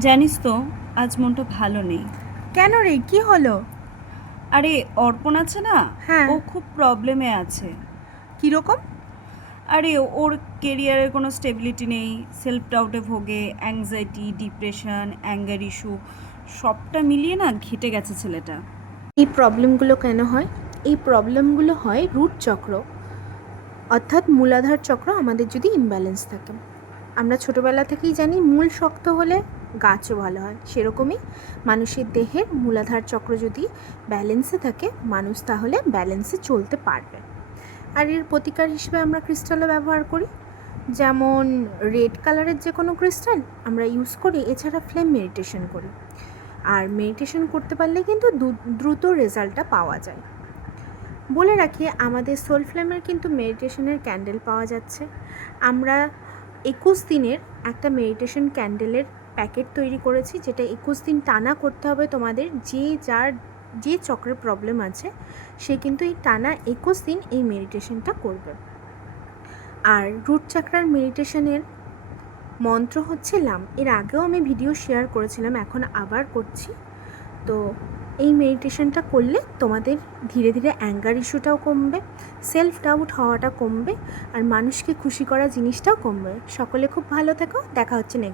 জানিস তো আজ মনটা ভালো নেই। কেন রে? কি হলো? আরে অর্পণ আছে না? হ্যাঁ। ও খুব প্রবলেমে আছে। কীরকম আরে ওর কেরিয়ারের কোনো স্টেবিলিটি নেই। সেলফ ডাউটে ভোগে অ্যাংজাইটি ডিপ্রেশন অ্যাঙ্গার ইস্যু সবটা মিলিয়ে না ঘেটে গেছে ছেলেটা। এই প্রবলেমগুলো কেন হয়? এই প্রবলেমগুলো হয় রুট চক্র। অর্থাৎ মূলাধার চক্র আমাদের যদি ইমব্যালেন্স থাকে। আমরা ছোটোবেলা থেকেই জানি মূল শক্ত হলে গাছও ভালো হয়। সেরকমই মানুষের দেহের মূলাধার চক্র যদি ব্যালেন্সে থাকে, মানুষ তাহলে ব্যালেন্সে চলতে পারবে। আর এর প্রতিকার হিসেবে আমরা ক্রিস্টালও ব্যবহার করি। যেমন রেড কালারের যে কোনো ক্রিস্টাল আমরা ইউজ করি, এছাড়া ফ্লেম মেডিটেশন করি। আর মেডিটেশন করতে পারলে কিন্তু দ্রুত রেজাল্টটা পাওয়া যায়। বলে রাখি, আমাদের সোল ফ্লেমের কিন্তু মেডিটেশনের ক্যান্ডেল পাওয়া যাচ্ছে। আমরা একুশ দিনের একটা মেডিটেশন ক্যান্ডেলের প্যাকেট তৈরি করেছি, যেটা একুশ দিন টানা করতে হবে তোমাদের, যে যার, যে চক্রের প্রবলেম আছে, সে কিন্তু এই টানা একুশ দিন এই মেডিটেশনটা করবে। আর রুট চাকরার মেডিটেশনের মন্ত্র হচ্ছে লাম। এর আগেও আমি ভিডিও শেয়ার করেছিলাম, এখন আবার করছি। তো এই মেডিটেশনটা করলে তোমাদের ধীরে ধীরে অ্যাঙ্গার ইস্যুটাও কমবে সেলফ ডাউট হওয়াটা কমবে, আর মানুষকে খুশি করা জিনিসটাও কমবে। সকলে খুব ভালো থেকো, দেখা হচ্ছে নেক্সট